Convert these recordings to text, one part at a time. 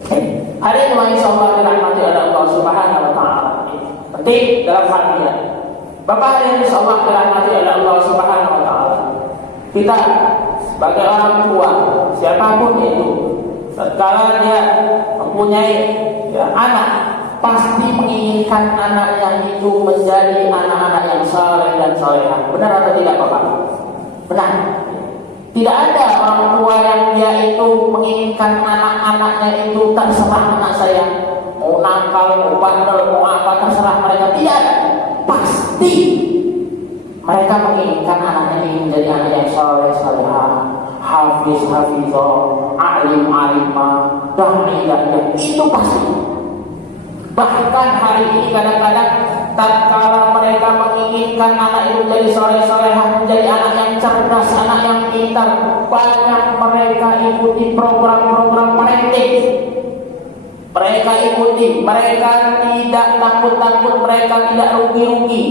Hari ini insyaallah dirahmati oleh Allah Subhanahu wa taala. Penting dalam hal ini. Bapak hari ini insyaallah dirahmati oleh Allah Subhanahu wa taala. Kita sebagai orang tua, siapapun itu, sekarang dia mempunyai anak, pasti menginginkan anaknya itu menjadi anak-anak yang saleh dan salehah. Benar atau tidak, Bapak? Benar. Tidak ada orang tua yang dia itu menginginkan anak-anaknya itu terserah anak saya mau nakal, mau bandel, mau apa, terserah mereka. Tidak ada. Pasti mereka menginginkan anaknya ini menjadi anak yang saleh, salehah, hafiz, hafizah, alim, alimah, da'i, da'i. Itu pasti. Bahkan hari ini kadang-kadang tatkala mereka menginginkan anak itu menjadi saleh-salehah, menjadi anak yang cerdas, anak yang pintar, banyak mereka ikuti program-program parenting. Mereka ikuti, mereka tidak takut-takut, mereka tidak rugi-rugi.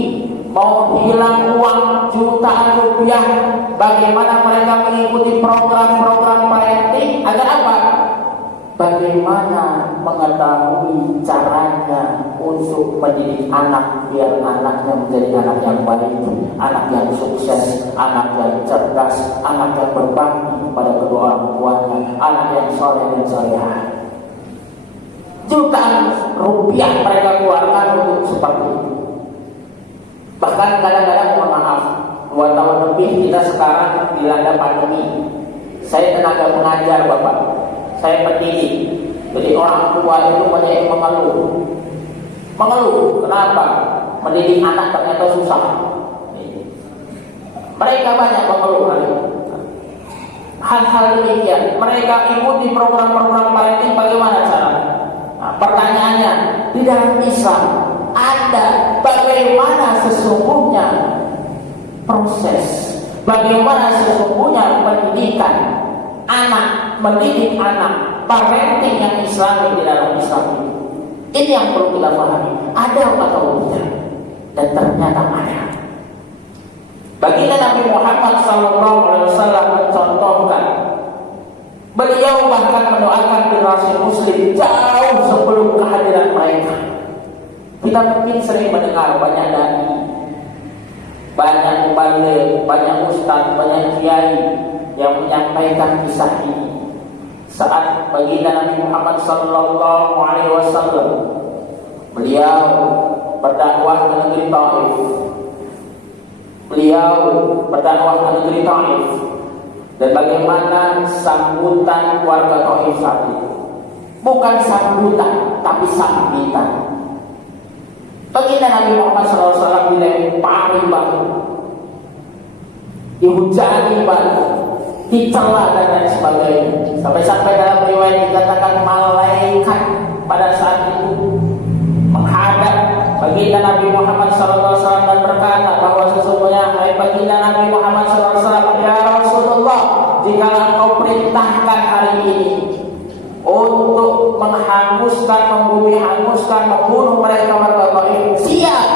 Mau hilang uang jutaan rupiah, bagaimana mereka mengikuti program-program parenting? Agar apa? Bagaimana mengetahui caranya untuk mendidik anak biar anaknya menjadi anak yang baik, anak yang sukses, anak yang cerdas, anak yang berbakti kepada kedua orang tuanya, anak yang saleh dan salehah. Jutaan rupiah mereka keluarkan untuk seperti itu. Bahkan kadang-kadang, mohon maaf, 2 tahun lebih kita sekarang dilanda pandemi. Saya tenaga pengajar, Bapak. Saya pendidik. Jadi orang tua itu banyak yang mengeluh. Mengeluh, kenapa? Mendidik anak ternyata susah. Mereka banyak mengeluh hari ini. Hal-hal demikian. Mereka ikuti program-program parenting, bagaimana caranya? Nah, pertanyaannya, di dalam Islam ada bagaimana sesungguhnya proses, bagaimana sesungguhnya pendidikan anak, mendidik anak, parenting yang Islami di dalam Islam ini. Ini yang perlu kita pahami. Ada atau tidak? Dan ternyata ada. Baginda Nabi Muhammad SAW mencontohkan. Beliau bahkan mendoakan generasi Muslim jauh sebelum kehadiran mereka. Kita mungkin sering mendengar banyak dai, banyak mubalik, banyak ustaz, banyak kiai yang menyampaikan kisah ini. Saat baginda Nabi Muhammad SAW, beliau berdakwah ke negeri Taif. Beliau berdakwah ke negeri Taif. Dan bagaimana sambutan warga Taif saat itu? Bukan sambutan, tapi sambitan. Baginda Nabi Muhammad SAW dilempari batu, dihujani batu, dicela dan lain sebagainya. Sampai-sampai dalam riwayat dikatakan malaikat pada saat itu menghadap baginda Nabi Muhammad SAW dan berkata bahwa sesungguhnya hai baginda Nabi Muhammad SAW, ya Rasulullah, jika engkau perintahkan hari ini untuk menghanguskan, membumi hanguskan, membunuh mereka warga Taif, siap.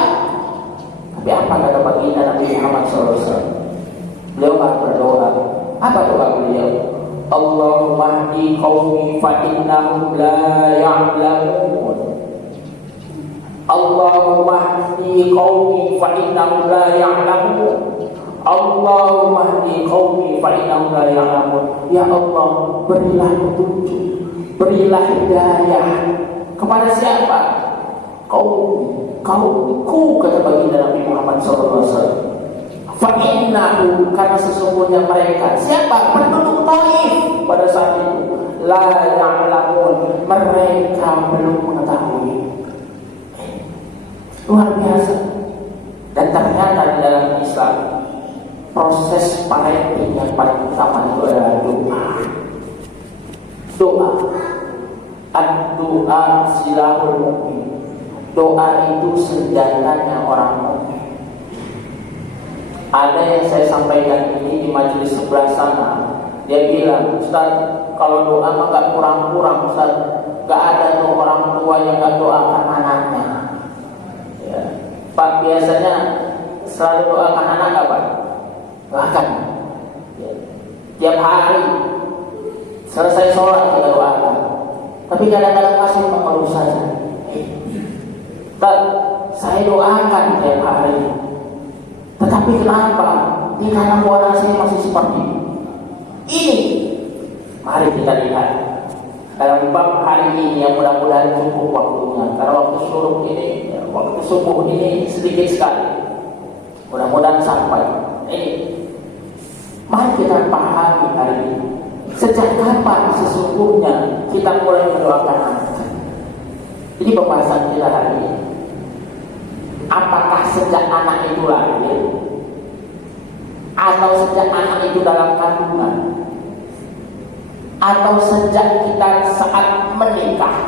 Tapi apa kata baginda Nabi Muhammad SAW? Beliau berdoa. Apa doa beliau? Allahumma hdi qaumi fa innahum la ya'lamun. Allahumma hdi qaumi fa innahum la ya'lamun. Allahumma hdi qaumi fa innahum la ya'lamun. Ya Allah, berilah petunjuk, berilah hidayah kepada siapa? Kaumku, kata baginda Nabi Muhammad SAW. Fa'innahu, karena sesungguhnya mereka, siapa? Penduduk Taif pada saat itu, la ya'lamun, mereka belum mengetahui. Luar biasa. Dan ternyata di dalam Islam proses parenting yang paling utama itu adalah doa. Doa. Ad-doa silahul mu'min. Doa itu senjatanya orang mukmin. Ada yang saya sampaikan ini di majelis sebelah sana. Dia bilang, Ustaz, kalau doa mah gak kurang-kurang, Ustaz. Gak ada tuh orang tua yang gak doakan anaknya. Ya. Pak, biasanya selalu doakan anak gak, Pak? Bahkan ya. Tiap hari selesai sholat kita doakan. Tapi kadang-kadang masih mengeluh saja. Saya doakan tiap hari. Tetapi kenapa di dalam kualitasnya masih seperti ini? Mari kita lihat dalam bab hari ini yang mudah-mudahan cukup waktunya. Karena waktu subuh ini, waktu subuh ini sedikit sekali. Mudah-mudahan sampai. Mari kita pahami hari ini. Sejak kapan sesungguhnya kita mulai mendoakan anak? Ini pembahasan kita hari ini. Apakah sejak anak itu lahir, atau sejak anak itu dalam kandungan, atau sejak kita saat menikah,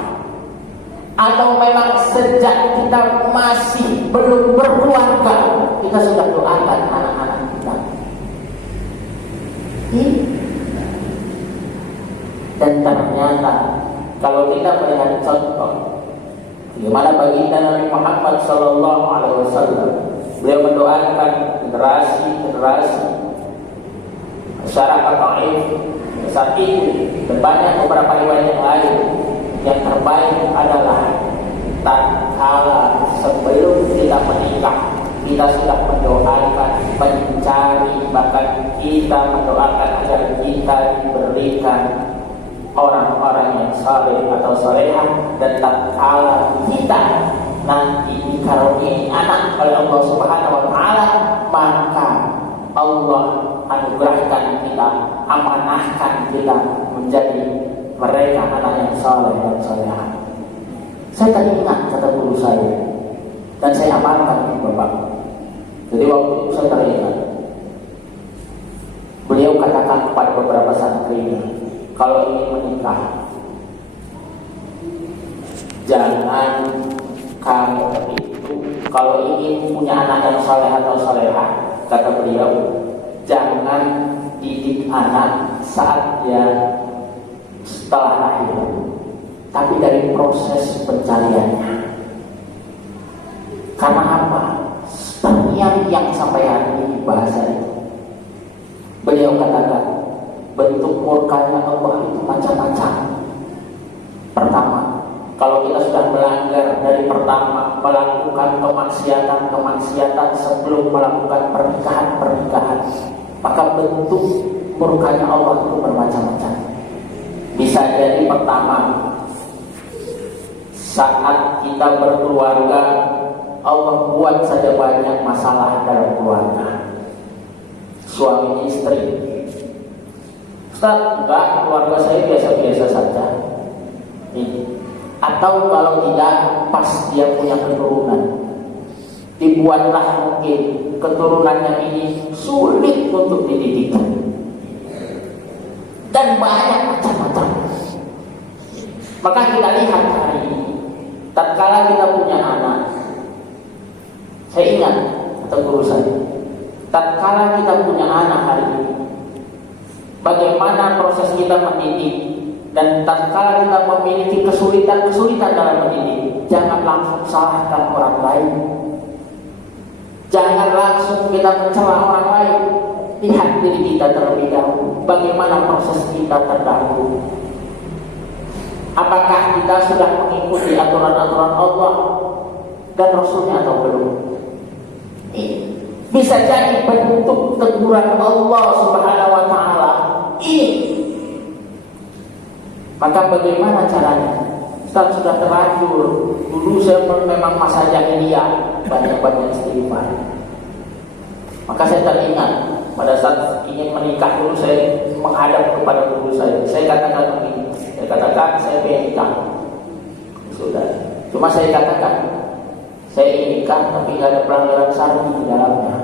atau memang sejak kita masih belum berkeluarga kita sudah doakan anak-anak kita? Dan ternyata kalau kita melihat contoh bagaimana baginda Nabi Muhammad SAW, beliau mendoakan generasi masyarakat Taif saat itu, dan banyak beberapa riwayat yang lain. Yang terbaik adalah tatkala sebelum kita menikah kita sudah mendoakan, mencari, bahkan kita mendoakan agar kita diberikan orang-orang yang saleh atau salehah, dan tatkala kita nanti dikaruniai anak oleh Allah Subhanahu wa taala, maka Allah anugerahkan kita, amanahkan kita menjadi mereka anak yang saleh dan salehah. Saya tadi ingat kata guru saya dan saya amalkan itu Bapak. Jadi waktu itu saya teringat beliau katakan kepada beberapa santrinya, kalau ingin menikah, jangan kamu itu kalau ingin punya anak yang saleh atau salehah, kata beliau, jangan didik anak saat dia setelah lahir, tapi dari proses pencariannya. Karena apa? Yang sampai hari ini bahasa itu, beliau katakan bentuk murkanya Allah itu macam-macam. Pertama, kalau kita sudah melanggar dari pertama, melakukan kemaksiatan sebelum melakukan pernikahan, maka bentuk murkanya Allah itu bermacam-macam. Bisa jadi pertama, saat kita berkeluarga, Allah buat saja banyak masalah dalam keluarga, suami istri. Ustaz, enggak, keluarga saya biasa-biasa saja. Atau kalau tidak, pas dia punya keturunan, dibuatlah mungkin keturunannya ini sulit untuk dididik, dan banyak macam-macam. Maka kita lihat hari ini, tatkala kita punya anak, saya ingat kata guru saya, tatkala kita punya anak hari ini, bagaimana proses kita mendidik, dan tatkala kita memiliki kesulitan dalam mendidik, jangan langsung salahkan orang lain, jangan langsung kita mencela orang lain. Lihat diri kita terlebih dahulu, bagaimana proses kita terdahulu. Apakah kita sudah mengikuti aturan-aturan Allah dan Rasulnya atau belum? Bisa jadi bentuk teguran Allah Subhanahu wa taala ini. Maka bagaimana caranya? Ustaz, sudah terlanjur. Dulu saya memang masa jahiliyah, banyak-banyak istighfar. Maka saya teringat pada saat ingin menikah dulu, saya menghadap kepada guru saya. Saya katakan begini, saya katakan saya ingin nikah. Sudah. Cuma saya katakan saya ingin nikah tapi nggak ada pelanggaran syar'i di dalamnya.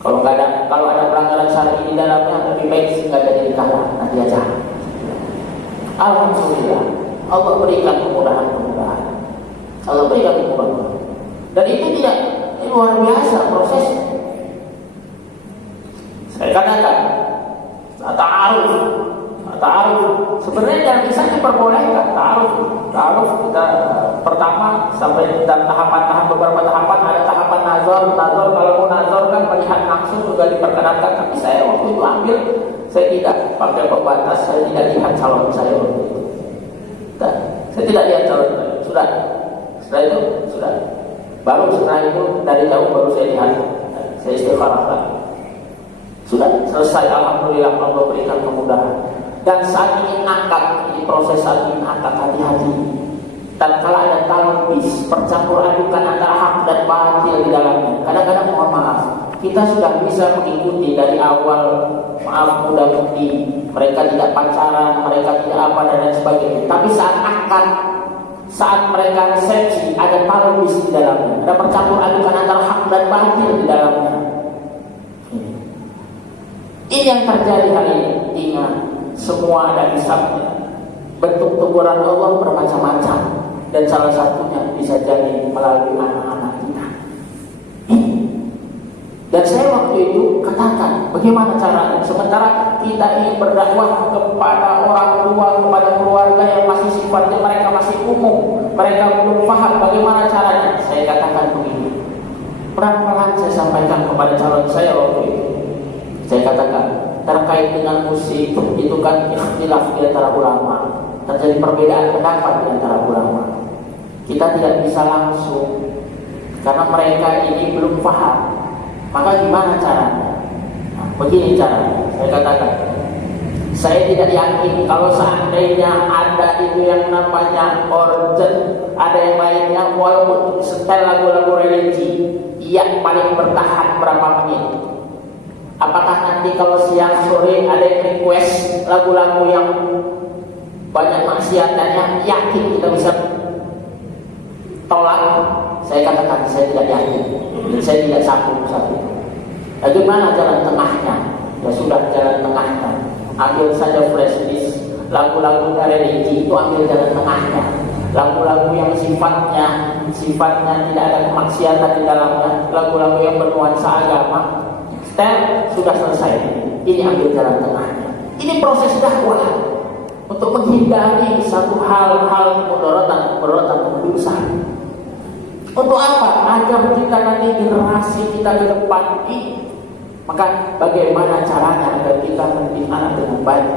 Kalau ada pelanggaran syar'i di dalamnya, lebih baik nggak jadi nikah lah, nanti aja. Alhamdulillah, Allah berikan kemudahan. Allah berikan kemudahan. Dan itu tidak luar biasa prosesnya. Saya katakan ta'aruf sebenarnya yang bisa diperbolehkan. Ta'aruf kita pertama sampai dalam beberapa tahapan. Ada tahapan nazar. Kalau mau nazar kan melihat langsung juga diperkenankan. Tapi saya waktu itu saya tidak pakai pembatas, saya tidak lihat calon saya waktu itu. Saya tidak lihat calon, sudah. Setelah itu sudah. Baru setelah itu dari jauh baru saya lihat. Saya istikharah lagi. Sudah selesai, alhamdulillah Allah berikan kemudahan. Dan saat ingin angkat, ini proses saat ingin angkat, hati-hati. Dan kalau ada talbis, percampur adukan antara hak dan batil di dalamnya, kadang-kadang mohon maaf, kita sudah bisa mengikuti dari awal, maaf mudah-mudi, mereka tidak pacaran, mereka tidak apa dan lain sebagainya. Tapi saat angkat, saat mereka resepsi, ada talbis di dalamnya, ada percampur adukan antara hak dan batil di dalamnya. Ini yang terjadi hari ini. Ingat, semua ada hisabnya. Bentuk teguran Allah bermacam-macam, dan salah satunya bisa jadi melalui anak-anak kita. Dan saya waktu itu katakan, bagaimana caranya? Sementara kita ingin berdakwah kepada orang tua, kepada keluarga yang masih sifatnya mereka masih umum, mereka belum paham bagaimana caranya. Saya katakan begini, pelan-pelan saya sampaikan kepada calon saya waktu itu. Saya katakan, terkait dengan musik itu kan ikhtilaf di antara ulama, terjadi perbedaan pendapat di antara ulama. Kita tidak bisa langsung, karena mereka ini belum paham. Maka gimana caranya? Nah, begini caranya. Saya katakan, saya tidak yakin kalau seandainya ada itu yang namanya organ, ada yang lainnya, walaupun setel lagu-lagu religi yang paling bertahan berapa menit. Apakah nanti kalau siang sore ada yang request lagu-lagu yang banyak maksiatannya, yakin kita bisa tolak? Saya katakan saya tidak yakin, dan saya tidak sanggup saat itu. Bagaimana jalan tengahnya? Ya sudah, jalan tengahnya, ambil saja flash disk lagu-lagu religi itu, ambil jalan tengahnya. Lagu-lagu yang sifatnya tidak ada kemaksiatan di dalamnya, lagu-lagu yang bernuansa agama, sudah selesai. Ini ambil jalan tengahnya. Ini proses dakwah untuk menghindari satu hal-hal mudarat dosa. Untuk apa? Agar kita nanti generasi kita ke depan ini, maka bagaimana caranya agar kita mendidik anak dengan baik?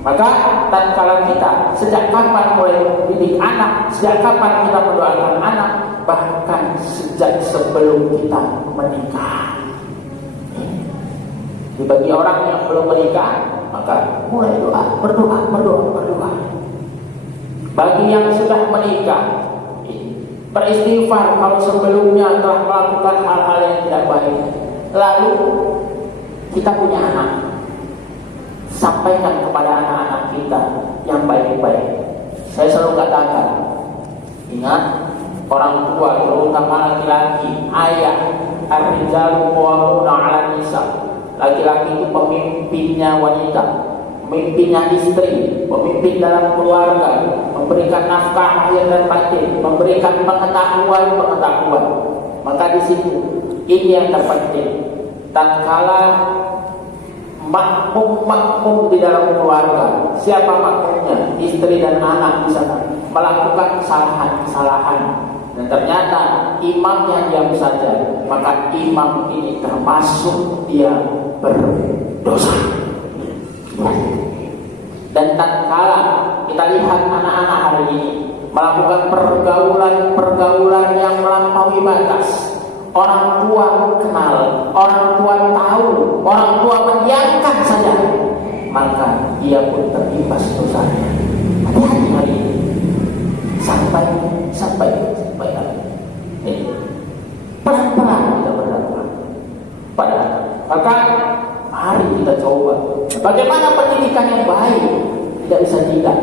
Maka tatkala kita sejak kapan mulai mendidik anak, sejak kapan kita mendoakan anak, bahkan sejak sebelum kita menikah. Bagi orang yang belum menikah, maka mulai berdoa. Bagi yang sudah menikah, beristighfar kalau sebelumnya telah melakukan hal-hal yang tidak baik. Lalu kita punya anak, sampaikan kepada anak-anak kita yang baik-baik. Saya selalu katakan, ingat, orang tua terutama laki-laki, ayah, ar-rijalu qawwamuna 'alan nisa. Laki-laki itu pemimpinnya wanita, pemimpinnya istri, pemimpin dalam keluarga, memberikan nafkah lahir dan batin, memberikan pengetahuan. Maka di situ ini yang terpenting. Tatkala makmum di dalam keluarga, siapa makmumnya? Istri dan anak di sana melakukan kesalahan, dan ternyata imamnya diam saja, maka imam ini termasuk dia berdosa. Dan tatkala kita lihat anak-anak hari ini melakukan pergaulan yang melampaui batas, orang tua kenal, orang tua tahu, orang tua mendiamkan saja, maka dia pun terimbas dosanya. Hati-hati hari ini, sampai pelan-pelan kita berdakwah pada anak. Maka mari kita coba bagaimana pendidikan yang baik. Tidak bisa tidak.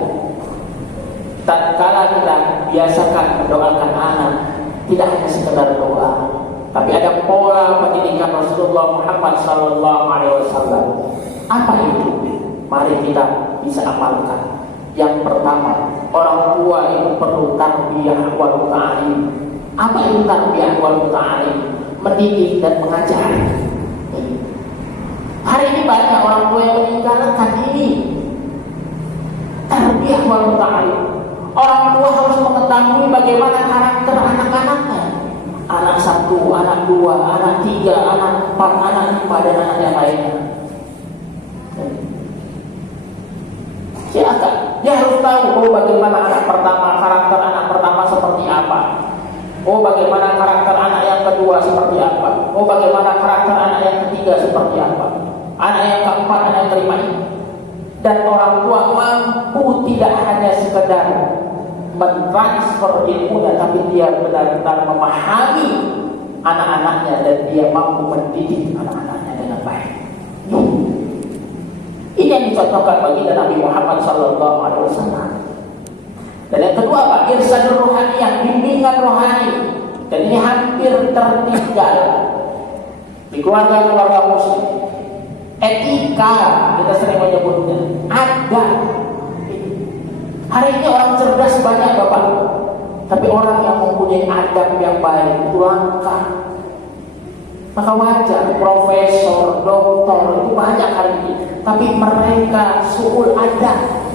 Tatkala kita biasakan mendoakan anak, tidak hanya sekedar doa, tapi ada pola pendidikan Rasulullah Muhammad SAW. Apa itu? Mari kita bisa amalkan. Yang pertama, orang tua itu perlu tarbiyah wal ta'lim. Apa itu tarbiyah wal ta'lim? Mendidik dan mengajar. Hari ini banyak orang tua yang meninggalkan ini. Tarbiyah wal ta'lim. Orang tua harus mengetahui bagaimana karakter anak-anaknya. Anak 1, anak 2, anak 3, anak 4, anak 5, dan anak yang lainnya. Silakan. Dia harus tahu bagaimana anak pertama kedua seperti apa, oh bagaimana karakter anak yang ketiga seperti apa, anak yang keempat, anak yang kelima ini. Dan orang tua mampu tidak hanya sekedar mentransfer ilmunya, tapi dia benar-benar memahami anak-anaknya dan dia mampu mendidik anak-anaknya dengan baik. Ini yang dicontohkan bagi Nabi Muhammad SAW. Dan yang kedua Pak, irsadul rohaniyah, bimbingan rohani. Dan ini hampir tertinggal di keluarga-keluarga muslim. Etika kita sering menyebutnya ada. Hari ini orang cerdas banyak Bapak, tapi orang yang mempunyai adab yang baik itu langka. Maka wajar profesor, doktor itu banyak hari ini, tapi mereka suul adab.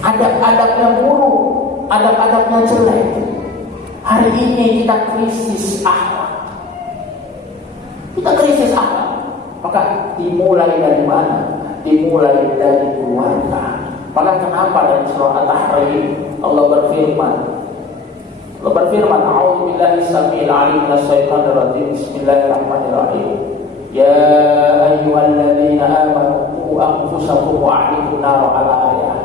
Adab-adabnya buruk, adab-adabnya jelek. Hari ini kita krisis akhlak. Kita krisis akhlak. Maka dimulai dari mana? Dimulai dari keluarga. Maka kenapa dalam surah At-Tahrim Allah berfirman, A'udzu billahi samil 'alim minasy syaithanir rajim. Bismillahirrahmanirrahim. Ya ayyuhalladzina amanu qu anfusakum wa ahlikum nar al-ayah.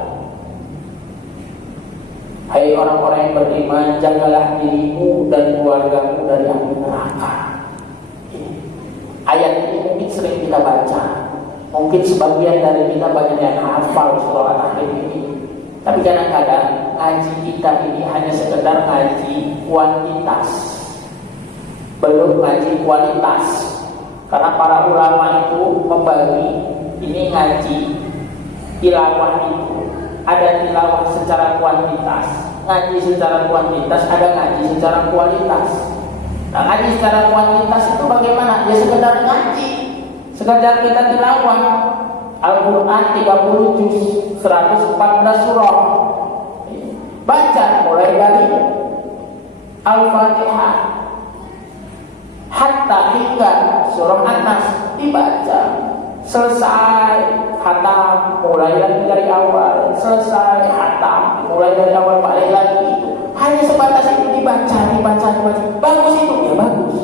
Hai orang-orang yang beriman, jagalah dirimu dan keluargamu dari api neraka. Ayat ini mungkin sering kita baca, mungkin sebagian dari kita banyak yang hafal surah At-Tahrim ini. Tapi kadang-kadang ngaji kita ini hanya sekedar ngaji kuantitas, belum ngaji kualitas. Karena para ulama itu membagi ini ngaji tilawah itu. Ada tilawah secara kuantitas, ngaji secara kuantitas, ada ngaji secara kualitas. Nah, ngaji secara kuantitas itu bagaimana? Ya sekedar ngaji, sekedar kita tilawah Al-Quran 30 juz, 114 surah. Baca mulai dari Al-Fatihah hatta hingga surah An-Nas dibaca. Selesai khatam, mulai lagi dari awal. Selesai khatam, mulai dari awal, balik lagi itu. Hanya sebatas itu dibaca. Bagus itu, ya bagus.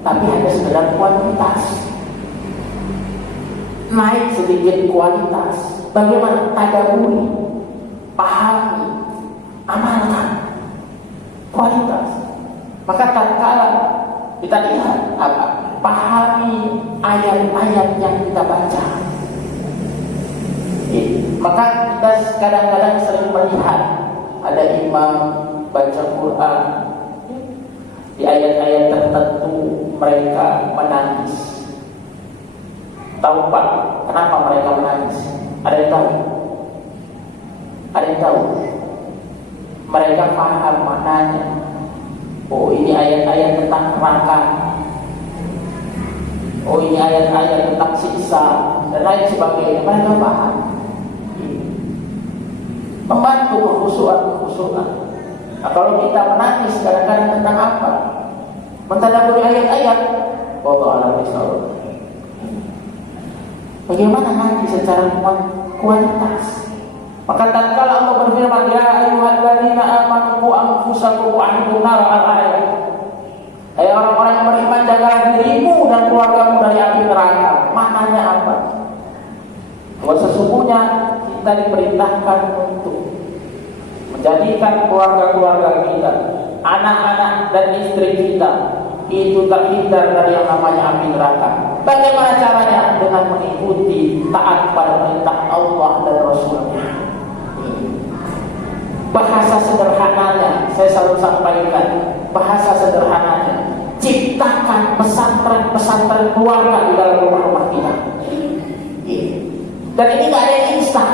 Tapi hanya sekedar kuantitas. Naik sedikit kualitas. Bagaimana? Tadaburi, pahami, amalkan. Kualitas. Maka tatkala kita lihat apa? Pahami ayat-ayat yang kita baca. Maka kita kadang-kadang sering melihat ada imam baca Quran, di ayat-ayat tertentu mereka menangis. Tahu Pak, kenapa mereka menangis? Ada yang tahu? Ada yang tahu? Mereka paham maknanya. Oh, ini ayat-ayat tentang neraka. Oh, ini ayat-ayat tentang siksa dan lain sebagainya. Mereka paham. Membantu kekhusyuan. Nah, kalau kita menangis kadang-kadang tentang apa? Mentadaburi ayat-ayat. Wallahu a'lam bishawab. Bagaimana ngaji secara kualitas? Maka tatkala Allah berfirman, ya ayyuhalladzina amanu qu anfusakum wa ahlikum nar al-ayat. Hai orang-orang yang beriman, jagalah dirimu dan keluargamu dari api neraka. Maknanya apa? Bahwa sesungguhnya kita diperintahkan untuk menjadikan keluarga-keluarga kita, anak-anak dan istri kita itu terhindar dari yang namanya api neraka. Bagaimana caranya? Dengan mengikuti taat pada perintah Allah dan Rasulnya. Bahasa sederhananya, saya selalu sampaikan, bahasa sederhananya, ciptakan pesantren-pesantren keluarga di dalam rumah-rumah kita. Dan ini gak ada yang instan.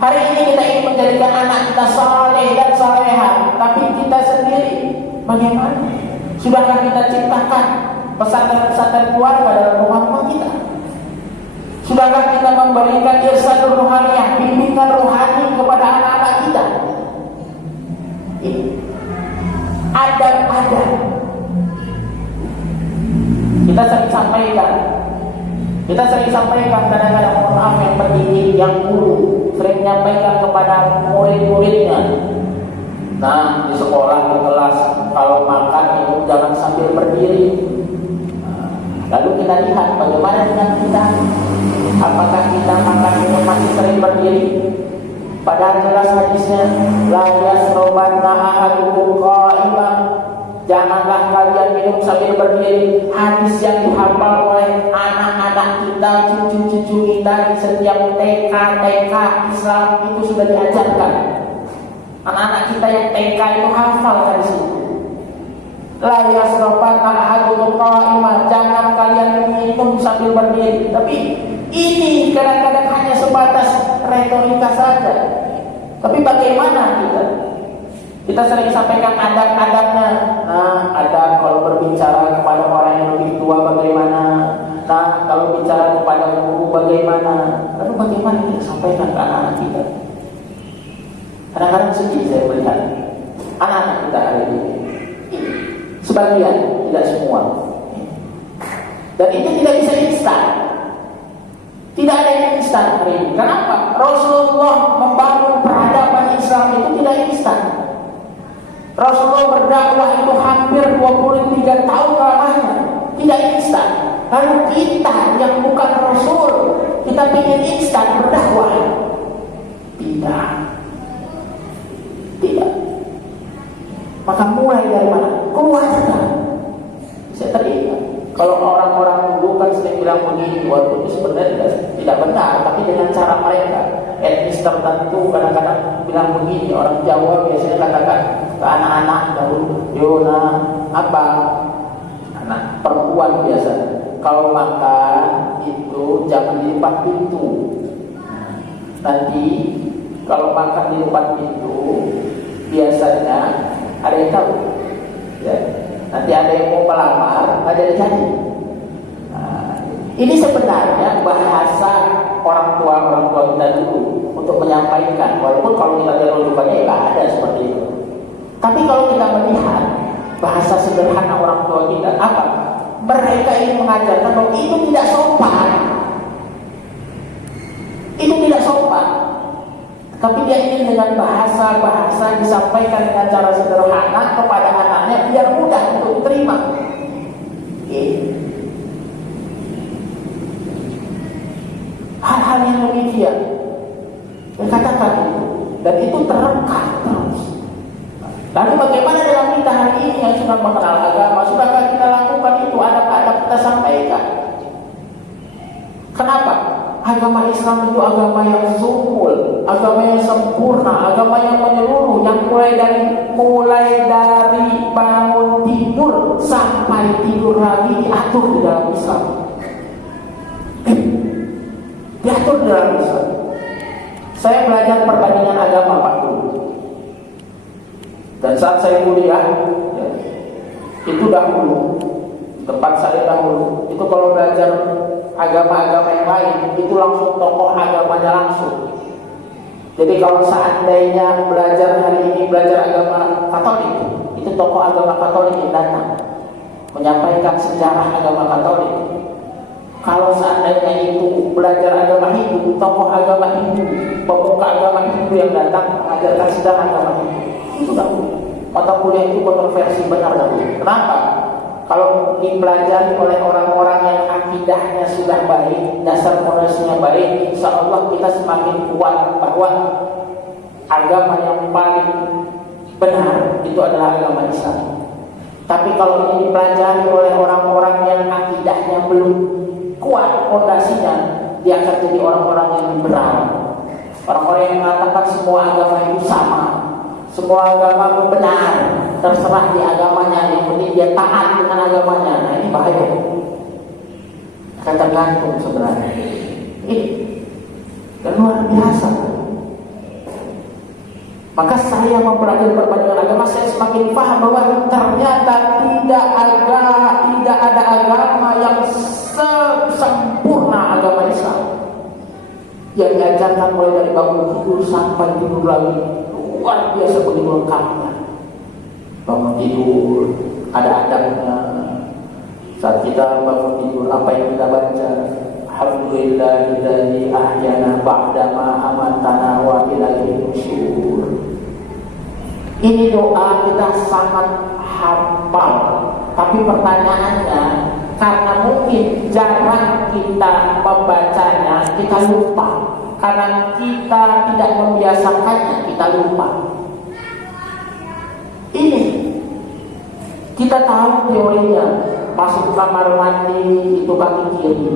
Hari ini kita ingin menjadikan anak kita saleh dan saleha, tapi kita sendiri bagaimana? Sudahkah kita ciptakan pesantren-pesantren keluarga dalam rumah-rumah kita? Sudahkah kita memberikan irsadul rohaniyah, bimbingan rohani kepada anak-anak kita? Ini adab-adab. Kita sering sampaikan kadang-kadang, mohon maaf, yang pendidik, yang guru sering menyampaikan kepada murid-muridnya. Nah, di sekolah, di kelas, bagaimana dengan kita? Apakah kita makan minum masih sering berdiri? Padahal jelas hadisnya, la yasrobanna ahadukum qa'imah. Janganlah kalian minum sambil berdiri. Hadis yang dihafal oleh anak-anak kita, cucu-cucu kita di setiap TK Islam itu sudah diajarkan. Anak-anak kita yang TK itu hafal hadis itu. La yasrobanna ahadukum qa'imah. Jangan kalian minum sambil berdiri. Tapi ini kadang-kadang hanya sebatas retorika saja. Tapi bagaimana kita? Kita sering sampaikan adab-adabnya. Nah, adab kalau berbicara kepada orang yang lebih tua bagaimana? Nah, kalau bicara kepada guru bagaimana? Lalu bagaimana kita sampaikan ke anak-anak kita? Kadang-kadang sedih saya melihat anak-anak kita hari ini. Sebagian, tidak semua. Dan itu tidak bisa instan. Tidak ada yang instan hari ini. Kenapa? Rasulullah membangun peradaban Islam itu tidak instan. Rasulullah berdakwah itu hampir 23 tahun lamanya. Tidak instan. Lalu kita yang bukan Rasul, kita ingin instan berdakwah. Tidak. Tidak. Maka mulai dari mana? Keluarga. Saya teringat kalau orang-orang dulu kan sering bilang begini, walaupun itu sebenarnya tidak benar, tapi dengan cara mereka, etnis tertentu kadang-kadang bilang begini. Orang Jawa biasanya katakan ke anak-anak dahulu, Yona, apa? Anak perempuan biasa. Kalau makan itu jangan di depan pintu. Nanti kalau makan di depan pintu, biasanya ada yang tahu. Ya. Nanti ada yang mau melamar, ada yang jadi. Nah, ini sebenarnya bahasa orang tua kita dulu untuk menyampaikan. Walaupun kalau kita lihat rujukannya nggak ada seperti itu. Tapi kalau kita melihat bahasa sederhana orang tua kita, apa? Mereka ingin mengajarkan bahwa itu tidak sopan. Itu tidak sopan. Tapi dia ingin dengan bahasa-bahasa disampaikan dengan cara sederhana kepada anaknya biar mudah untuk diterima. Hal-hal yang demikian dikatakan itu, dan itu terekat terus. Lalu bagaimana dalam kita hari ini yang sudah mengenal agama? Sudahkah kita lakukan itu? Adab-adab kita sampaikan? Kenapa? Agama Islam itu agama yang sumul, agama yang sempurna, agama yang menyeluruh, yang mulai dari bangun tidur sampai tidur lagi diatur di dalam Islam. Diatur di dalam Islam. Saya belajar perbandingan agama Pak dulu. Dan saat saya kuliah, ya, itu dahulu, tempat saya dahulu, itu kalau belajar agama-agama yang lain itu langsung tokoh agamanya langsung. Jadi kalau seandainya belajar hari ini belajar agama Katolik, itu tokoh agama Katolik yang datang menyampaikan sejarah agama Katolik. Kalau seandainya itu belajar agama Hindu, tokoh agama Hindu, pemuka agama Hindu yang datang mengajarkan sejarah agama Hindu. Itu dahulu. Mata kuliah itu kontroversi benar dahulu. Kenapa? Kalau dipelajari oleh orang-orang yang akidahnya sudah baik, dasar moralnya baik, insya Allah kita semakin kuat bahwa agama yang paling benar itu adalah agama Islam. Tapi kalau ini dipelajari oleh orang-orang yang akidahnya belum kuat fondasinya, dia akan jadi orang-orang yang liberal. Orang-orang yang mengatakan semua agama itu sama, semua agama benar, terserah di agamanya, yang penting dia taat dengan agamanya. Nah ini bahaya. Tergantung sebenarnya. Ini dan luar biasa. Maka saya mempelajari perbandingan agama, saya semakin paham bahwa ternyata tidak ada agama yang sempurna agama Islam. Yang diajarkan mulai dari bangun tidur sampai tidur lagi, luar biasa begitu lengkapnya. Bangun tidur ada adabnya. Saat kita bangun tidur, apa yang kita baca? Alhamdulillahilladzi ahyana ba'dama amatana wa ilaihi nusyur. Ini doa kita sangat hafal. Tapi pertanyaannya, karena mungkin jarang kita membacanya, kita lupa. Karena kita tidak membiasakannya, kita lupa. Ini kita tahu teorinya, masuk kamar mandi itu kaki kiri,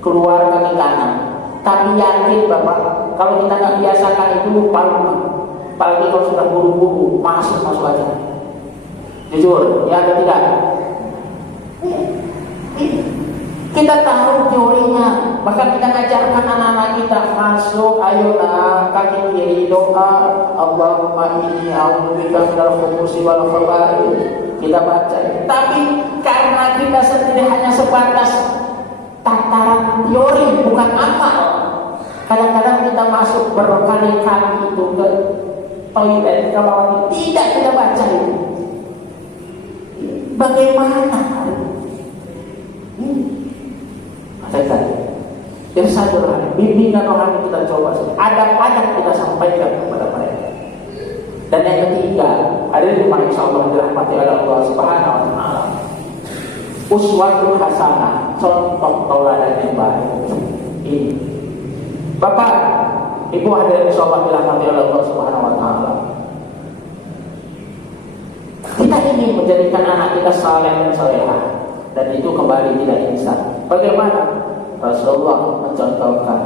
keluar kaki kanan. Tapi yakin Bapak, kalau kita nggak biasakan itu lupa. Apalagi kalau sudah buru-buru, masuk aja. Jujur, ya atau tidak? Kita tahu teorinya, bahkan kita ngajarkan anak-anak kita masuk, ayo nak kaki kiri doa, Allahumma inni a'udzubika minal khubuthi wal khaba'ith. Kita baca. Tapi karena kita sendiri hanya sebatas tataran teori, bukan amal. Kadang-kadang kita masuk berkali-kali itu ke toilet, kalau tidak kita baca itu. Bagaimana? Irsyadul rohani, bimbingan rohani kita coba, adab-adab kita sampaikan kepada mereka. Dan yang ketiga, ada di mana insyaallah dirahmati oleh Allah Subhanahu wa taala. Uswatul hasanah, contoh tauladan yang baik. Ini. Bapak, Ibu hadirin insyaallah dirahmati oleh Allah Subhanahu wa taala. Kita ingin menjadikan anak kita saleh dan salehah, dan itu kembali tidak instan. Bagaimana? Rasulullah mencontohkan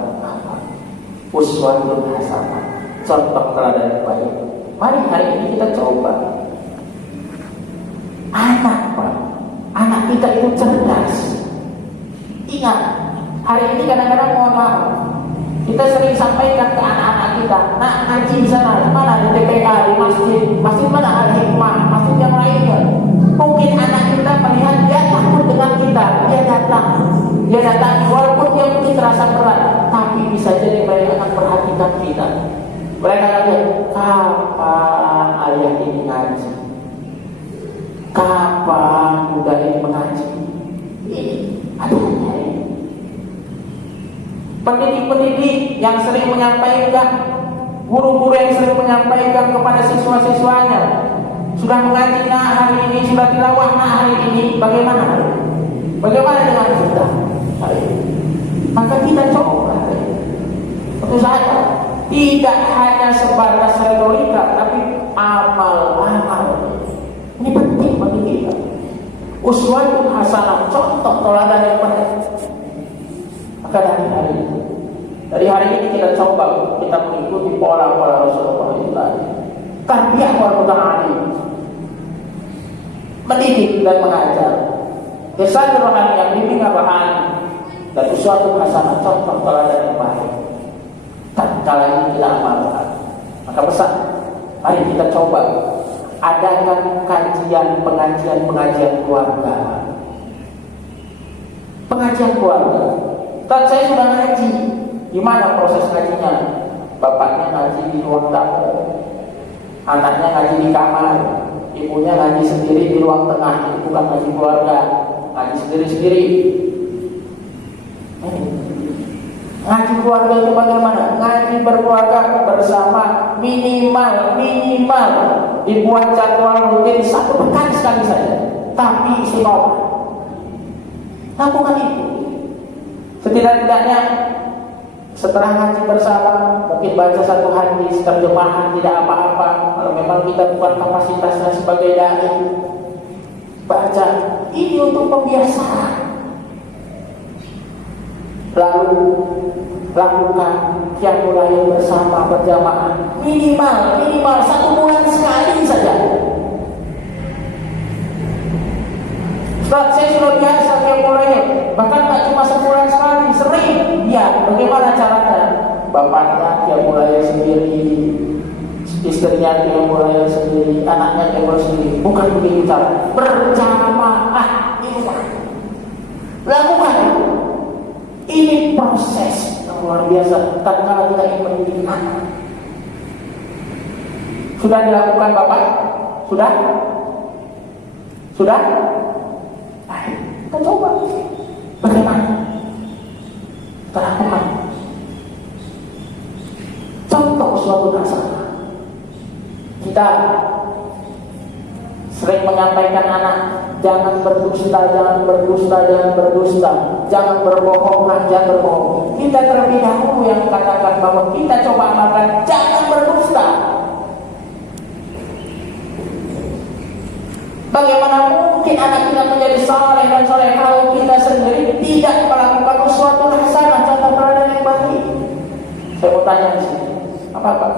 uswatun hasanah, contoh teladan yang baik. Mari hari ini kita coba. Anak kita itu cerdas. Ingat, hari ini kadang-kadang mohon maaf, kita sering sampaikan ke anak-anak kita, nak ngaji sana, di mana? Di TPA, di masjid mana? Al-Hikmah, masjid yang lainnya. Mungkin anak kita melihat dia takut dengan kita, dia datang walaupun dia mungkin terasa berat, tapi bisa jadi mereka akan perhatikan kita. Mereka akan kapan ayah ini ngaji, kapan bunda ini mengaji. Ini adanya ini. Pendidik-pendidik yang sering menyampaikan, guru-guru yang sering menyampaikan kepada siswa-siswanya, sudah mengaji hari ini, sudah tilawah hari ini, bagaimana? Bagaimana dengan kita? Maka kita coba. Tentu saja tidak hanya sebatas retorika, tapi amal-amal. Ini penting bagi kita. Uswatun hasanah, contoh teladan yang baik. Maka dari hari ini kita coba kita mengikuti pola-pola Rasulullah SAW. Tarbiyah wal muta'alim, mendidik dan mengajar. Irsyadul rohani, yang bimbingan rohani, dan uswatun hasanah, contoh teladan yang baik. Tatkala ini kita amalkan, maka pesan, mari kita coba adakan pengajian keluarga. Pengajian keluarga. Dan saya sudah ngaji. Gimana proses ngajinya? Bapaknya ngaji di ruang tamu, anaknya ngaji di kamar, ibunya ngaji sendiri di ruang tengah. Itu bukan ngaji keluarga, ngaji sendiri-sendiri. Ngaji keluarga itu bagaimana? Ngaji berkeluarga bersama, minimal dibuat jadwal rutin 1 pekan sekali saja. Tapi istiqomah. Lakukan itu. Setidak-tidaknya setelah ngaji bersama, mungkin baca 1 hadis, terjemahan tidak apa-apa. Kalau memang kita bukan kapasitasnya sebagai dai, baca. Ini untuk pembiasaan. Lalu lakukan qiyamul lail bersama berjamaah minimal 1 bulan sekali saja. Ustaz, saya sudah biasa qiyamul lail, bahkan tak cuma sebulan sekali, sering. Ya, bagaimana caranya? Bapaknya qiyamul lail sendiri, istrinya qiyamul lail sendiri, anaknya qiyamul lail sendiri. Bukan begitu cara. Berjamaah itu lakukan. Ini proses yang luar biasa tatkala kita ingin mendidik anak. Sudah dilakukan Bapak? Sudah? Ayo, kita coba. Bagaimana? Kita lakukan. Contoh suatu hasanah. Kita sering menyampaikan anak, jangan berdusta, jangan berdusta, jangan berdusta, jangan berbohonglah, jangan berbohong. Kita terlebih dahulu yang katakan bahwa kita coba amalkan jangan berdusta. Bagaimana mungkin anak kita menjadi saleh dan saleh kalau kita sendiri tidak melakukan sesuatu hasanah, contoh teladan yang baik? Saya mau tanya di sini, apa?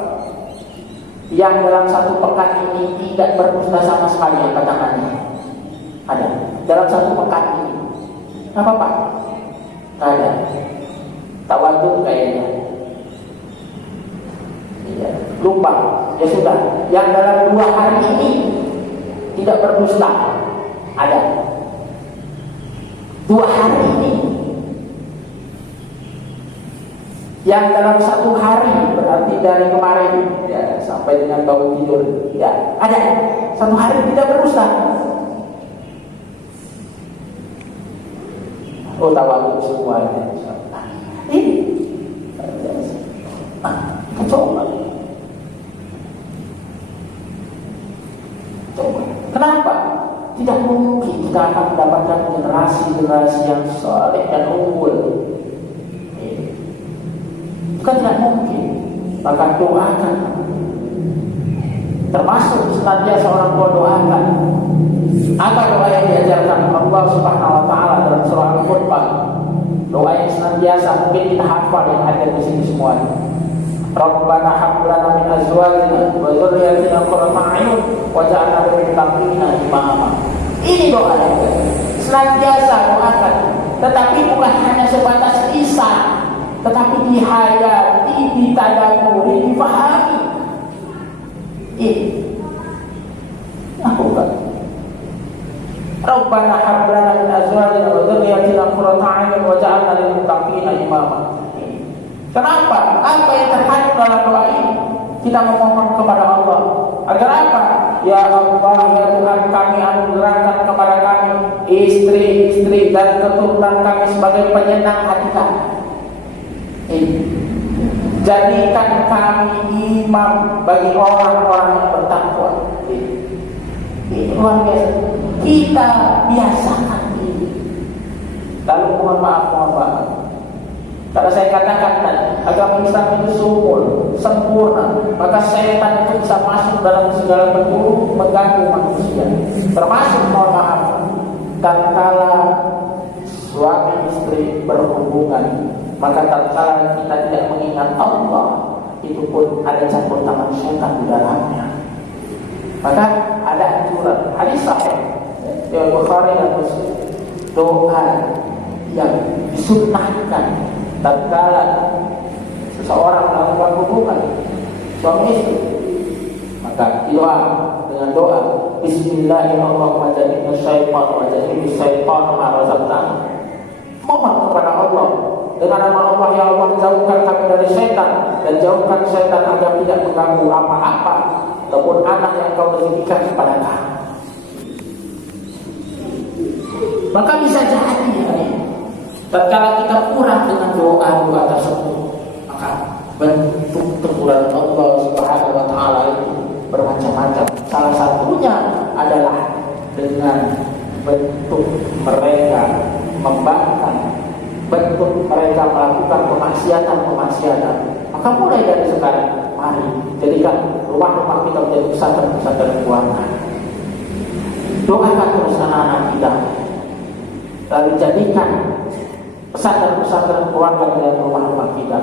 Yang dalam satu pekan ini tidak berdusta sama sekali, angkat tangannya. Ada dalam satu pekan ini. Apa Pak? Ada. Tawadhu kayaknya. Iya. Lupa. Ya sudah. Yang dalam 2 hari ini tidak berdusta. Ada. 2 hari ini. Yang dalam 1 hari berarti dari kemarin ya, sampai dengan bangun tidur ya ada 1 hari tidak berdusta. Oh, tawadhu semuanya. Ini coba. Kenapa? Tidak mungkin kita akan mendapatkan generasi-generasi yang saleh dan unggul. Bukan tidak mungkin. Maka doakan. Termasuk senantiasa orang tua doakan. Apa doa yang diajarkan Allah Subhanahu wa taala dalam surah Al-Furqan? Doa yang senantiasa mungkin kita hafal yang ada di sini semua. Rabbana hab lana min azwajina wa dzurriyyatina qurrata a'yun waj'alna lil muttaqina imama. Ini doa yang senantiasa doakan, tetapi bukan hanya sebatas lisan, tetapi dihayati, ditadaburi, difahami. Ini lakukan. Rabbana hab lana min azwajina wa dzurriyyatina qurrata a'yun waj'alna lil muttaqina imama. Kenapa? Apa yang terkandung dalam doa ini? Kita memohon kepada Allah agar apa? Ya Allah, ya Tuhan kami, anugerahkan kepada kami istri-istri dan keturunan kami sebagai penyayang hati kami. Jadikan kami imam bagi orang-orang yang bertakwa. Ini luar biasa. Kita biasakan ini. Lalu mohon maaf. Kalau saya katakan tadi, agama Islam itu sempurna, maka setan itu bisa masuk dalam segala bentuk mengganggu manusia. Termasuk mohon maaf, tatkala suami istri berhubungan, maka tatkala kita tidak mengingat Allah, itu pun ada campur tangan setan di dalamnya. Maka ada anjuran hadis sahih dari Bukhari dan Muslim, doa yang disunnahkan tatkala seseorang melakukan hubungan suami istri, maka doa dengan doa Bismillahirrahmanirrahim mohon kepada Allah dengan nama Allah, ya Allah jauhkan kami dari setan dan jauhkan setan agar tidak mengganggu apa-apa ataupun anak yang kau berikan kepada kami. Maka bisa jadi tatkala kita kurang dengan doa-doa tersebut, maka bentuk teguran Allah Subhanahu wa taala itu bermacam-macam. Salah satunya adalah dengan bentuk mereka membangkang, bentuk mereka melakukan kemaksiatan. Maka mulai dari sekarang, mari jadikan rumah-rumah kita menjadi pesantren-pesantren keluarga. Doakan terus anak-anak kita, lalu jadikan pesantren-pesantren keluarga dalam rumah-rumah kita.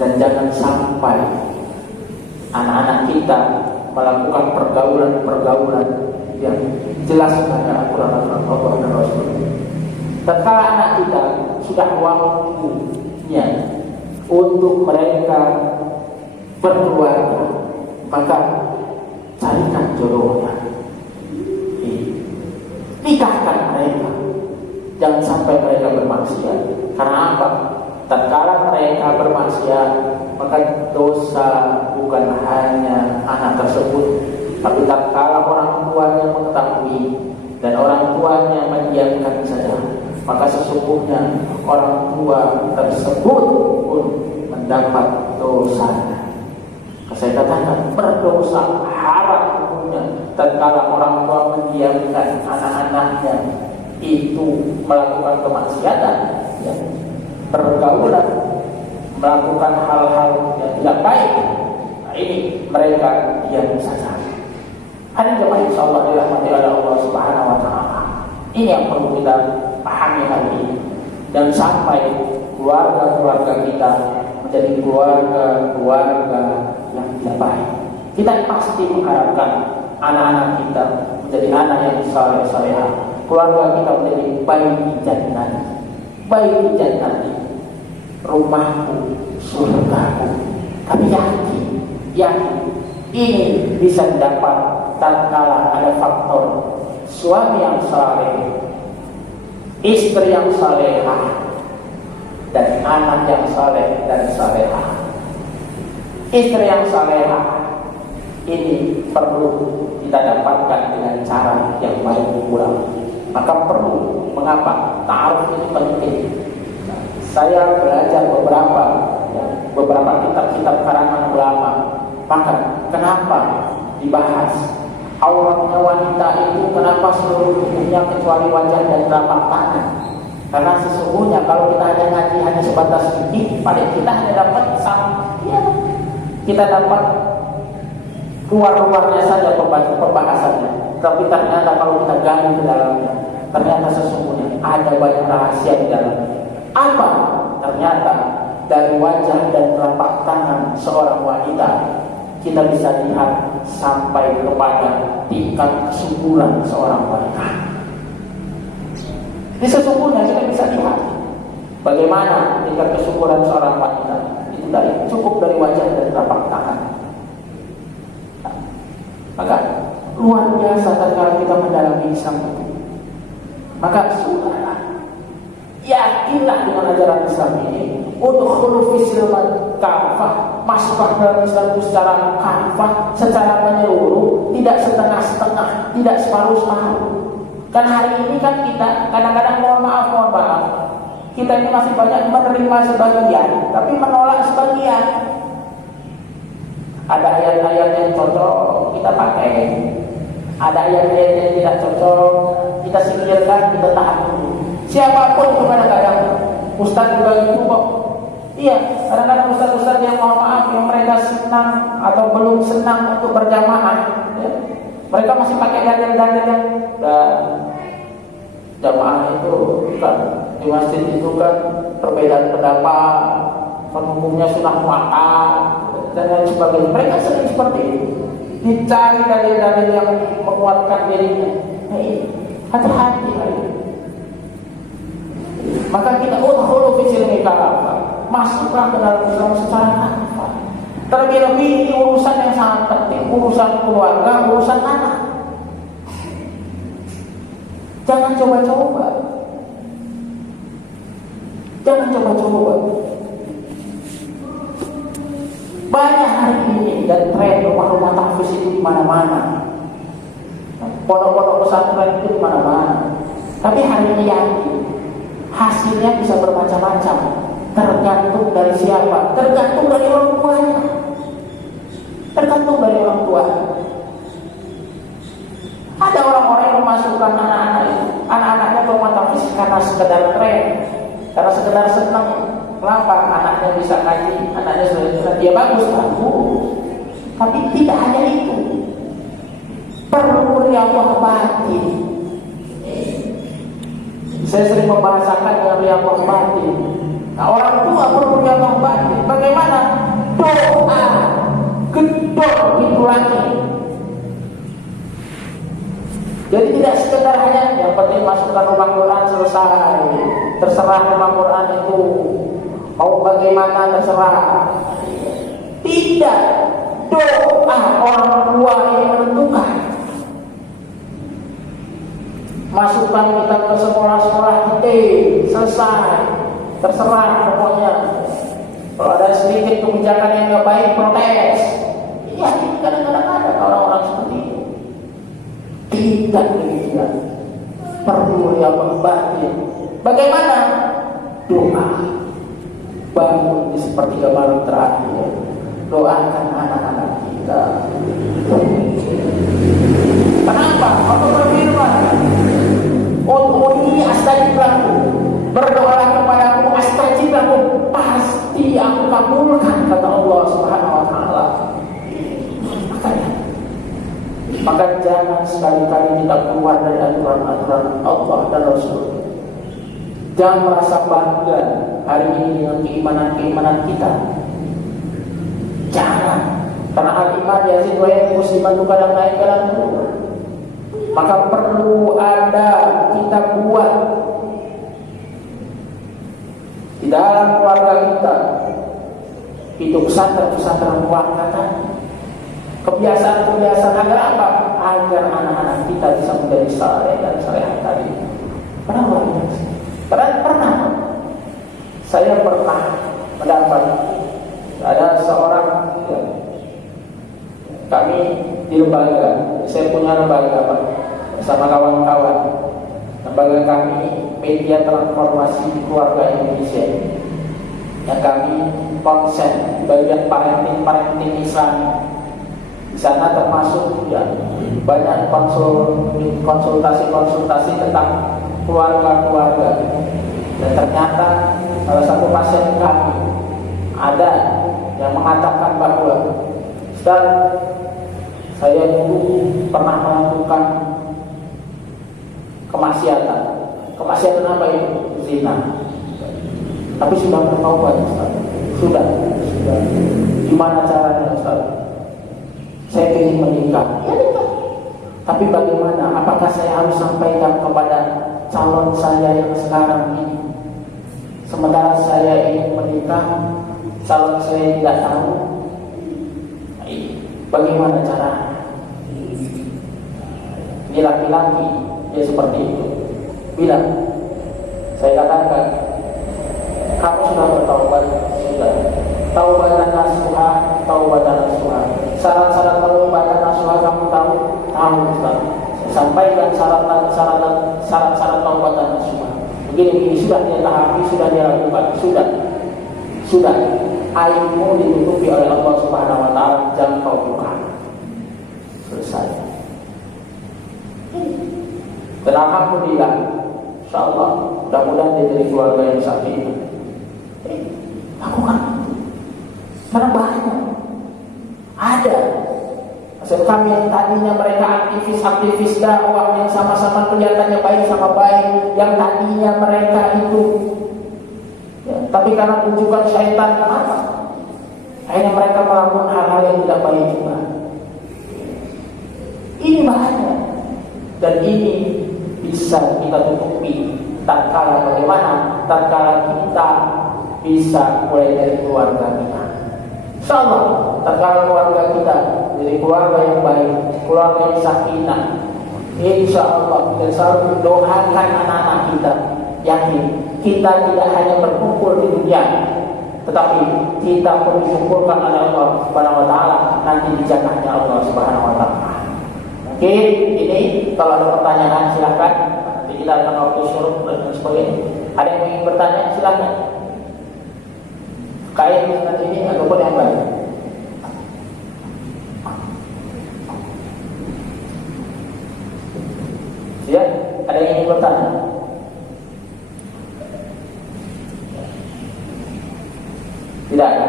Dan jangan sampai anak-anak kita melakukan pergaulan-pergaulan yang jelas pada aturan-aturan Allah dan Rasul. Tatkala anak kita sudah waktunya untuk mereka berkeluarga, maka carikan jodohnya, nikahkan mereka. Jangan sampai mereka bermaksiat. Karena apa? Tatkala mereka bermaksiat, maka dosa bukan hanya anak tersebut, tapi tatkala orang tuanya mengetahui dan orang tuanya mendiamkan saja, maka sesungguhnya orang tua tersebut pun mendapat dosa. Saya katakan berdosa haram hukumnya. tatkala orang tua mendiamkan anak-anaknya itu melakukan kemaksiatan, ya, pergaulan, melakukan hal-hal yang tidak baik, nah ini mereka diam saja. Hadirin jemaah insyaallah dirahmati oleh Allah Subhanahu wa taala. Ini yang perlu kita pahami hari ini, dan sampai keluarga-keluarga kita menjadi keluarga-keluarga yang tidak baik. Kita pasti mengharapkan anak-anak kita menjadi anak yang saleh-salehah, keluarga kita menjadi baiti jannah, baiti jannah, rumahku, surgaku. Kami yakin ini bisa didapat tatkala ada faktor suami yang saleh, istri yang salehah, dan anak yang saleh dan salehah. Istri yang salehah ini perlu kita dapatkan dengan cara yang baik pula. Maka perlu, mengapa ta'aruf itu penting. Saya belajar beberapa kitab-kitab karangan ulama. Maka kenapa dibahas auratnya wanita itu, kenapa seluruh tubuhnya kecuali wajah dan telapak tangan? Karena sesungguhnya kalau kita hanya ngaji hanya sebatas ini, paling kita hanya dapat kita dapat luar-luarnya saja pembahasannya. Tapi ternyata kalau kita gali ke dalamnya, ternyata sesungguhnya ada banyak rahasia di dalamnya. Apa? Ternyata dari wajah dan telapak tangan seorang wanita kita bisa lihat sampai kepada tingkat kesuburan seorang wanita. Di sesungguhnya kita bisa lihat bagaimana tingkat kesuburan seorang wanita. Itu cukup dari wajah dan telapak tangan. Maka luar biasa tatkala kita mendalami Islam itu. Maka saudara, yakinlah dengan ajaran Islam ini. Udkhulu fi silman kafah, masuklah dalam Islam itu secara kafah, secara menyeluruh, tidak setengah-setengah, tidak separuh-separuh. Kan hari ini kan kita kadang-kadang mohon maaf, kita ini masih banyak menerima sebagian, tapi menolak sebagian. Ada ayat-ayat yang cocok kita pakai, ada ayat-ayat yang tidak cocok kita singkirkan, kita tahan dulu. Siapapun itu kadang-kadang, ustaz juga itu kok. Iya, kadang-kadang ustaz-ustaz yang mohon maaf yang mereka senang atau belum senang untuk berjamaah, ya, mereka masih pakai dalil-dalil yang jamaah itu kan di masjid itu kan perbedaan pendapat, hukumnya sunnah muakkad dan lain sebagainya. Mereka sering seperti itu, dicari dalil-dalil yang menguatkan dirinya. Hati-hati hari ini. Maka kita udkhulu fi silmi kafah, masuklah ke dalam Islam secara kafah. Terlebih-lebih ini urusan yang sangat penting, urusan keluarga, urusan anak. Jangan coba-coba. Jangan coba-coba. Banyak hari ini dan tren rumah-rumah tahfiz itu di mana-mana. Pondok-pondok pesantren itu di mana-mana. Tapi hari ini yakin hasilnya bisa bermacam-macam. Tergantung dari siapa? Tergantung dari orang tuanya. Tergantung dari orang tua. Ada orang-orang yang memasukkan anak-anaknya ke rumah tahfiz karena sekedar tren, karena sekedar senang. Kenapa? Anaknya bisa ngaji, anaknya sudah dia bagus. Tapi tidak hanya itu. Perlu riyadhah batin. Saya sering membahasakan dengan riyadhah batin. Nah, orang tua perlu riyadhah batin. Bagaimana? Doa gedor pintu lagi. Jadi tidak sekedar hanya yang penting masukkan rumah Quran selesai. Terserah rumah Quran itu mau bagaimana terserah. Tidak, doa orang tua yang menentukan. Masukkan kita ke sekolah-sekolah kita selesai. Terserah pokoknya. Kalau ada sedikit kebijakan yang nggak baik, protes. Iya, kadang-kadang ada orang-orang seperti itu. Tidak demikian. Perlu yang batin. Bagaimana? Doa. Bangun di sepertiga malam terakhir. Doakan anak-anak kita. apa? Allah berfirman, "Ud'uni astajib lakum." Berdoalah kepadaku, astajib lakum, pasti aku kabulkan, kata Allah Subhanahu wa taala. Maka jangan sekali-kali kita keluar dari aturan-aturan Allah dan Rasul. Jangan merasa bangga hari ini dengan keimanan-keimanan kita. Jangan, karena al-iman yazid wa yanqus musliman itu kadang naik kadang turun. Maka perlu ada kita buat di dalam keluarga kita itu pesantren-pesantren keluarga tadi. Kebiasaan-kebiasaan agar apa? Agar anak-anak kita bisa menjadi saleh dan salehah tadi. Pernah saya mendapat ada seorang kami di lembaga, saya punya lembaga bersama kawan-kawan. Lembaga kami media transformasi keluarga Indonesia yang kami konsen bagian parenting Islam. Di sana termasuk ya, banyak konsultasi tentang keluarga-keluarga. Dan ternyata salah satu pasien kami ada yang mengatakan bahwa Ustaz, saya dulu pernah melakukan kemaksiatan. Kemaksiatan apa itu? Zina. Tapi sudah bertaubat, Ustaz. Sudah. Gimana caranya, Ustaz? Saya ingin menikah. Ya nikah. Tapi bagaimana? Apakah saya harus sampaikan kepada calon saya yang sekarang ini? Sementara saya ingin menikah, calon saya tidak tahu. Bagaimana caranya? Ini laki-laki dia seperti itu. Bilang, saya katakan, kamu sudah bertaubat, sudah. Taubatan nasuha, taubatan nasuha. Syarat-syarat taubatan nasuha kamu tahu? Tahu, Ustaz. Sampaikan syarat-syarat taubatan nasuha. Begini sudah dia tahami, sudah dia lakukan, sudah. Aibmu ditutupi oleh Allah Subhanahu wa taala, jangan kau buka. Selesai. Dan alhamdulillah, insyaallah mudah-mudahan dia jadi keluarga yang sakinah. Lakukan. Karena banyak ada maksud kami yang tadinya mereka aktivis dakwah yang sama-sama kelihatannya baik sama baik, yang tadinya mereka itu ya, tapi karena tunjukkan syaitan kenapa? Akhirnya mereka melakukan hal-hal yang tidak baik juga. Ini bahaya dan ini bisa kita tutupi tatkala bagaimana? Tatkala kita bisa mulai dari keluarga kita. InsyaAllah tatkala keluarga kita jadi keluarga yang baik, keluarga yang sakinah, InsyaAllah kita selalu doakan anak-anak kita. Yakin kita tidak hanya berkumpul di dunia, tetapi kita pun dikumpulkan oleh Allah Subhanahu wa taala nanti di jannahnya Allah Subhanahu wa taala. Oke, ini kalau ada pertanyaan silakan. Nanti kita akan waktu suruh dan sebagainya. Ada yang ingin bertanya silakan. Kait dengan ini ataupun yang lain. Ya, ada yang ingin bertanya? Tidak ada.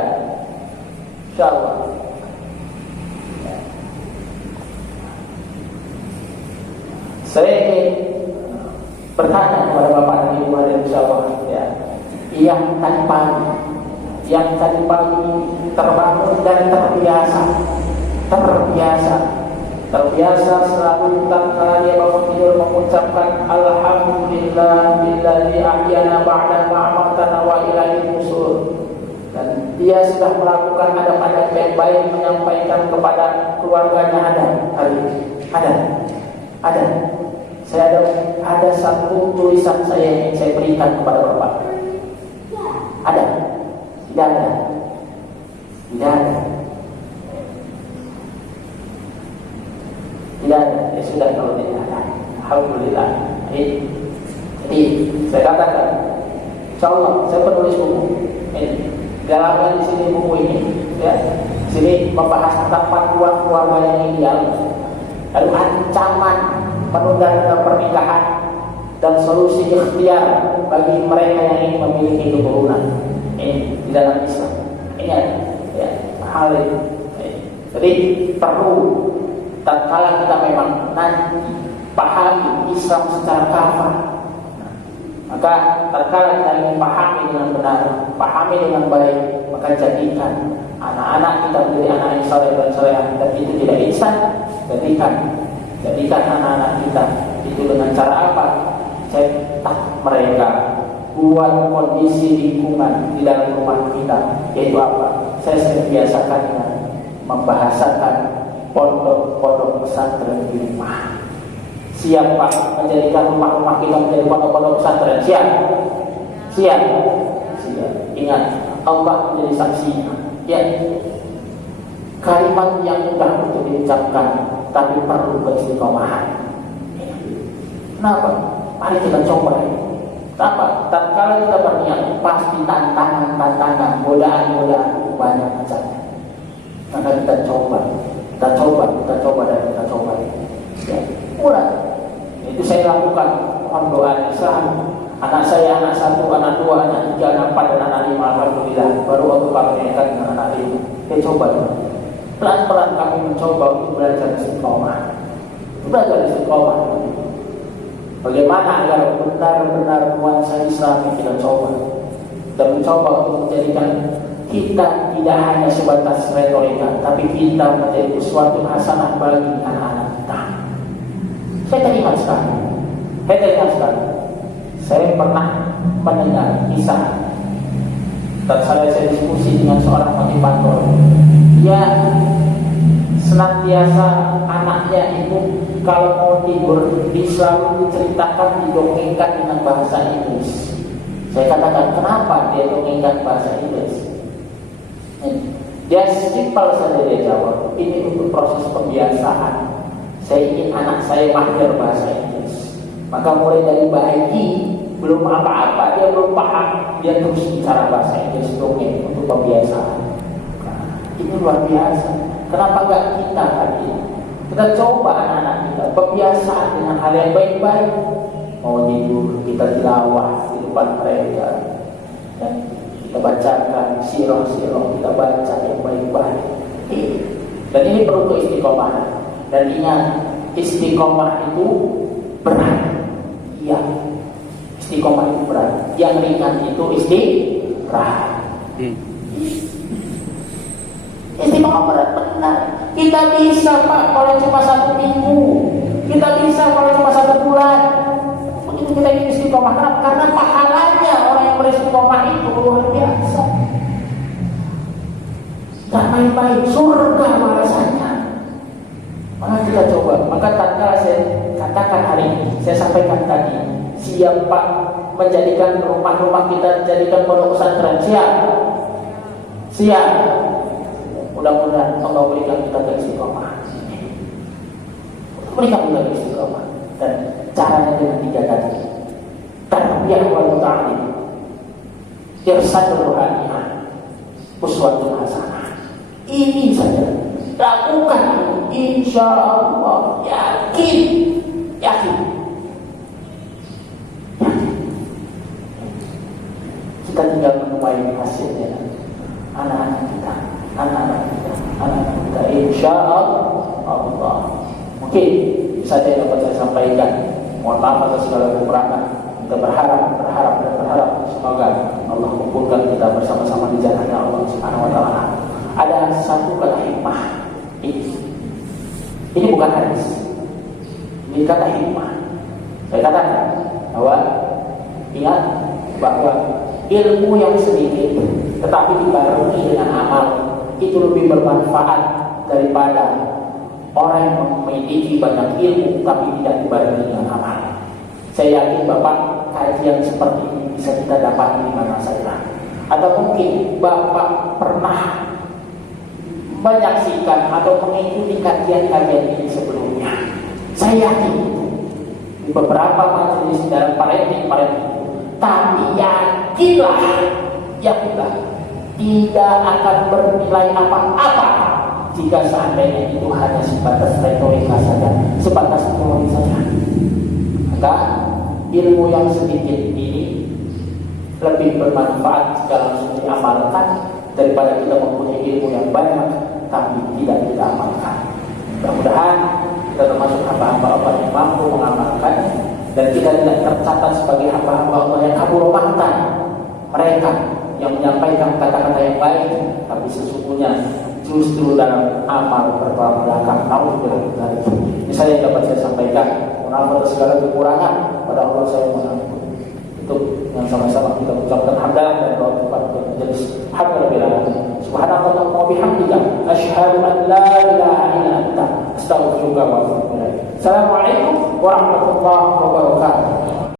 InsyaAllah. Saya ingin bertanya kepada Bapak dan Ibu dan InsyaAllah ya, yang tadi pagi terbangun dan terbiasa selalu tatkala dia bangun tidur mengucapkan alhamdulillah billadzi ahyana ba'da ma amatana wa ilaihi nusyur. Dan dia sudah melakukan adab-adab yang baik menyampaikan kepada keluarganya ada hari ini. Ada. Saya ada satu tulisan saya yang ingin saya berikan kepada Bapak. Ada. Tidak ada. Ya sudah kalau tidak ada. Alhamdulillah. Jadi saya katakan, InsyaAllah saya penulis buku ini. Dalamnya di sini buku ini, ya. Di sini membahas tentang panduan keluarga yang ideal. lalu ancaman menunda pernikahan, dan solusi ikhtiar bagi mereka yang ingin memiliki keturunan. Ini di dalam Islam. Ini ada ya, hal itu. Jadi perlu tatkala kita memang nanti pahami Islam secara kafah, maka tatkala kita ingin pahami dengan benar, pahami dengan baik, maka jadikan anak-anak kita menjadi anak yang saleh dan salehah. Dan itu tidak instan. Jadikan anak-anak kita itu dengan cara apa? Cetak mereka, buat kondisi lingkungan di dalam rumah kita, yaitu apa? Saya sering biasakan dengan membahasakan pondok-pondok pesantren di rumah. Siap Pak menjadikan rumah-rumah kita menjadi pondok-pondok pesantren? Siap? Siap? Siap. Ingat, Allah menjadi saksinya. Ya, kalimat yang mudah untuk diucapkan, tapi perlu keistiqomahan. Kenapa? Mari kita coba. Kenapa? Tatkala kita berniat, pasti tantangan, godaan banyak macamnya. Maka kita coba. Ya, mulai. Itu saya lakukan. Mohon doanya selalu. Anak saya, anak 1, anak 2, anak 3, anak 4, dan anak 5. Alhamdulillah. Baru waktu kami menikah dengan anak 5. Kita coba. Pelan-pelan kami mencoba untuk belajar istiqomah. Bagaimana agar benar-benar nuansa Islam yang kita coba. Dan mencoba untuk menjadikan kita tidak hanya sebatas retorika, tapi kita menjadi sesuatu hasanah bagi anak-anak kita. Saya teringat sekali. Saya pernah mendengar kisah, dan saya diskusi dengan seorang motivator. Dia senantiasa anaknya itu kalau mau tidur selalu diceritakan, didongengkan dengan bahasa Inggris. Saya katakan, kenapa dia dongengkan bahasa Inggris? Dia simpel saja dia jawab, ini untuk proses pembiasaan. Saya ingin anak saya mahir bahasa Inggris. Maka mulai dari bayi, belum apa-apa, dia belum paham, dia terus bicara bahasa Inggris dongeng untuk pembiasaan. Ini luar biasa. Kenapa enggak kita tadi? Kita coba anak-anak kita pembiasaan dengan hal yang baik-baik. Mau tidur, kita tilawah di depan mereka. Ya, kita bacakan sirah, kita baca yang baik-baik. Dan ini perlu keistiqomahan. Dan ingat, istiqomah itu berat. Iya, istiqomah itu berat. Yang ringan itu istirahat. Istiqomah berat, benar. Kita bisa Pak kalau cuma 1 minggu. Kita bisa kalau cuma 1 bulan. Begitu kita ingin istiqomah. Karena pahalanya orang yang beristiqomah itu luar biasa. Tak main-main, surga balasannya. Maka kita coba. Maka tatkala saya katakan hari ini, saya sampaikan tadi, siap Pak menjadikan rumah-rumah kita jadikan pondok pesantren? Siap. Mudah-mudahan Allah berikan kita keistiqomah. Dan caranya dengan 3 tadi. Tarbiyah wal ta'lim, irsyadul rohaniyah, uswatun hasanah. Ini saja. Lakukan, insya Allah. Yakin. Kita tinggal menuai hasilnya. Anak-anak kita, insya Allah. Mungkin bisa dapat saya sampaikan. Mohon maaf atas segala kekurangan. Kita berharap semoga Allah kumpulkan kita bersama-sama di jalannya Allah Subhanahu wa taala. Ada satu kata hikmah. Ini bukan hadis. Ini kata hikmah. Saya katakan bahwa ingat bahwa ilmu yang sedikit tetapi dibarengi dengan amal itu lebih bermanfaat daripada orang yang memiliki banyak ilmu tapi tidak dibarengi dengan amal. Saya yakin Bapak kajian seperti ini bisa kita dapat di mana saja. Atau mungkin Bapak pernah menyaksikan atau mengikuti kajian-kajian ini sebelumnya. Saya yakin di beberapa majelis dalam parenting. Tapi yakinlah tidak akan bernilai apa-apa jika seandainya itu hanya sebatas retorika saja, sebatas teori saja, maka ilmu yang sedikit ini lebih bermanfaat jika langsung diamalkan daripada kita mempunyai ilmu yang banyak tapi tidak kita amalkan. Mudah-mudahan kita termasuk hamba-hamba Allah yang mampu mengamalkan, dan kita tidak tercatat sebagai hamba-hamba Allah yang kabur mantan mereka yang menyampaikan kata-kata yang baik tapi sesungguhnya justru dalam amal bertolak belakang. Alhamdulillah. Ini saya yang dapat saya sampaikan. Mohon atas segala kekurangan, pada Allah saya mohon ampun. Itu yang sama-sama kita ucapkan hamdan dan doa kepada menjadi alhamdulillah. Subhanallah wa bihamdika asyhadu an la ilaha illa anta astaghfiruka wa atubu ilaik. Assalamualaikum warahmatullahi wabarakatuh.